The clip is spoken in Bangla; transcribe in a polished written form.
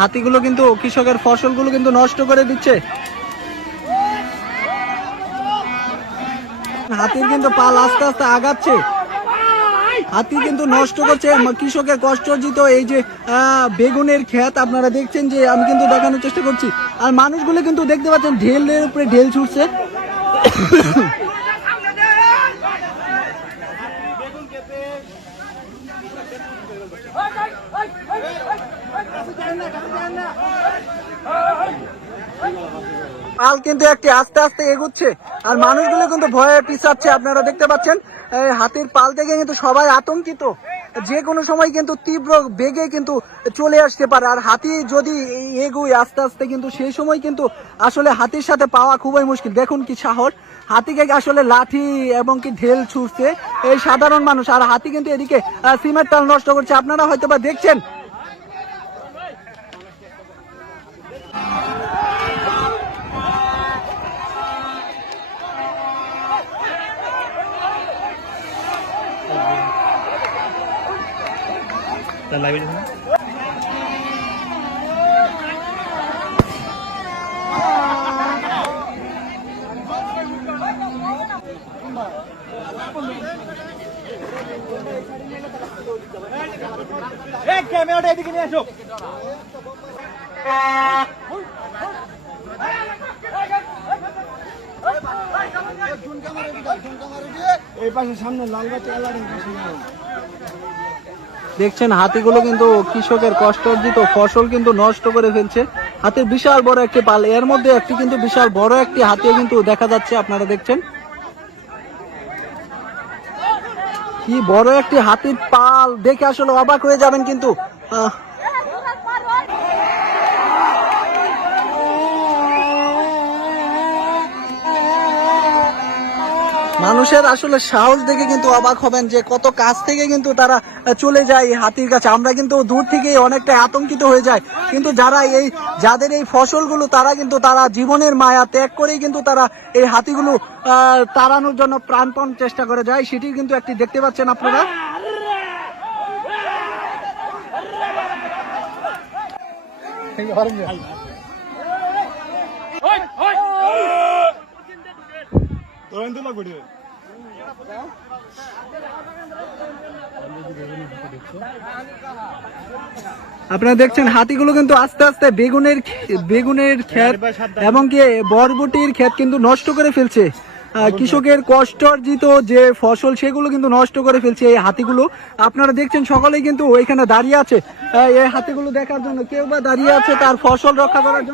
হাতিগুলো কিন্তু কৃষকের ফসলগুলো কিন্তু নষ্ট করে দিচ্ছে। হাতির কিন্তু পাল আস্তে আস্তে আগাচ্ছে, হাতি কিন্তু নষ্ট করছে কৃষকের কষ্টার্জিত এই যে বেগুনের ক্ষেত। আপনারা দেখছেন যে আমি কিন্তু দেখানোর চেষ্টা করছি, আর মানুষগুলো কিন্তু দেখতে পাচ্ছেন ঢেলের উপরে ঢেল ছুটছে। পাল কিন্তু একটি আস্তে আস্তে এগুচ্ছে, আর মানুষগুলো কিন্তু ভয়ে পিছাচ্ছে। আপনারা দেখতে পাচ্ছেন হাতির পাল থেকে কিন্তু সবাই আতঙ্কিত, যে কোনো সময় কিন্তু তীব্র বেগে কিন্তু চলে আসতে পারে। আর হাতি যদি এগোয় আস্তে আস্তে, কিন্তু সেই সময় কিন্তু আসলে হাতির সাথে পাওয়া খুবই মুশকিল। দেখুন কি সাহস, হাতিকে আসলে লাঠি এবং কি ঢেল ছুটছে এই সাধারণ মানুষ, আর হাতি কিন্তু এদিকে সিমেন্ট তাল নষ্ট করছে। আপনারা হয়তো বা দেখছেন। ক্যামেরাটা এদিকে নিয়ে আসো। এই পাশে সামনে লালবাতি দেখছেন হাতিগুলো কিন্তু কৃষকের কষ্টার্জিত ফসল কিন্তু নষ্ট করে ফেলছে। হাতির বিশাল বড় একটি পাল, এর মধ্যে একটি কিন্তু বিশাল বড় একটি হাতি কিন্তু দেখা যাচ্ছে। আপনারা দেখছেন কি বড় একটি হাতির পাল, দেখে আসলে অবাক হয়ে যাবেন। কিন্তু মানুষের আসলে সাহস দেখে কিন্তু অবাক হবেন যে কত কাছ থেকে কিন্তু তারা চলে যায় হাতির কাছে। আমরা কিন্তু দূর থেকেই অনেকটা আতঙ্কিত হয়ে যায়, কিন্তু যাদের এই ফসলগুলো তারা কিন্তু তারা জীবনের মায়া ত্যাগ করেই কিন্তু তারা এই হাতিগুলো তাড়ানোর জন্য প্রাণপণ চেষ্টা করে যায়। সেটি কিন্তু একটি দেখতে পাচ্ছেন আপনারা। আপনারা দেখছেন হাতিগুলো কিন্তু আস্তে আস্তে বেগুনের ক্ষেত এবং কি বরবটির ক্ষেত কিন্তু নষ্ট করে ফেলছে। কৃষকের কষ্টার্জিত যে ফসল সেগুলো কিন্তু নষ্ট করে ফেলছে এই হাতিগুলো। আপনারা দেখছেন সকলেই কিন্তু এখানে দাঁড়িয়ে আছে এই হাতিগুলো দেখার জন্য, কেউ বা দাঁড়িয়ে আছে তার ফসল রক্ষা করার জন্য।